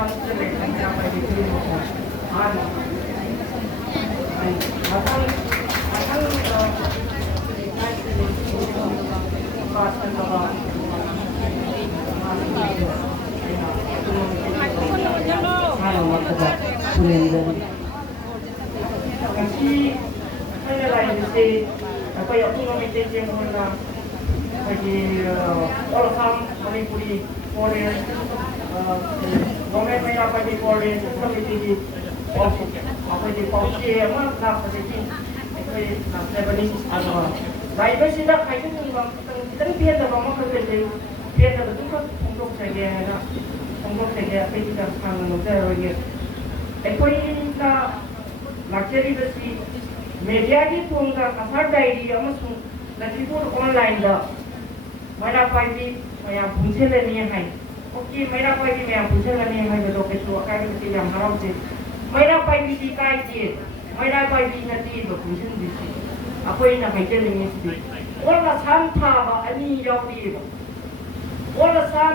Kasi lain si apa yang Apunba Meitei Tenggol na bagi Assam, manipuri, foreign, government meira bagi foreign, committee di apa di pausi apa nak bagi itu nak Lebanese agama. Baik besi nak kayu tu bang, kita ni biar dah bang kerja je, biar dah betul kan untuk saya na, untuk saya apa kita sekarang nak lagi. Ekoi na luxury besi. Media की पूंगा कसर diary अमसुं Lakhipur online दा मेरा पाइबी मैं पूछे लेनी है okay मेरा पाइबी मैं पूछे लेनी है तो कैसे अकाई में यम हराम से मेरा पाइबी दी काय के मेरा पाइबी नती तो पूछे दिसी अकोई ना है के लेनी सी और असम था बा अनि यावदी और असम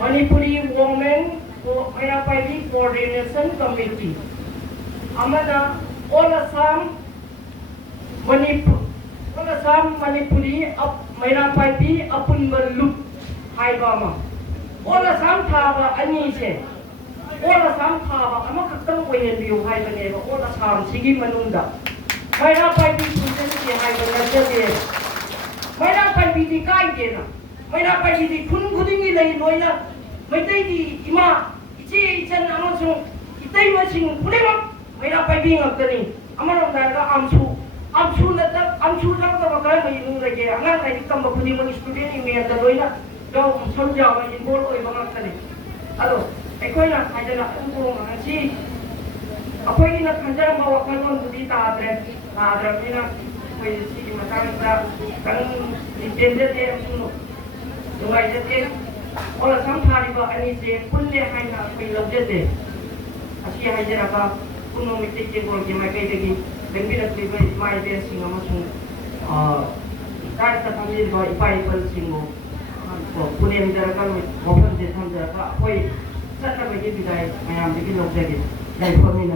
मणिपुरी वुमेन को मेरा पाइबी कोऑर्डिनेशन कमेटी अमना all Assam Manipuri meira paibi Apunba Meitei all Assam thaba ani se all Assam thaba ama khaktam oyen biu hai bane ba all Assam sigi manunda meira paibi punchen se hai bane se meira paibi di kai ke na meira paibi di khun khudingi lai loina meitei di ima ichi ichan amasu itai masing pulema मेरा पाइबी ngakani amaro daga amsu na ta bakal mai nu lagi angan nai tam bakuni mo student ni me ta loina do samja ma involve oi bangakani alo ekoi na haidana ko ngasi apoi na khanjara ma wakal mon budi ta adre ina koi si matang ta kan intende te amsu dungai jete ola samthari ba ani se pulle haina koi lobjete asi haidana ba Apunba Meitei Tenggol ke maikeidagi lembira tribe mai de singa masung kai ta family ba ipai pal singo ko punem jara kan mopan de tham jara ka koi sata bagi bidai ayam bikin log jage dai family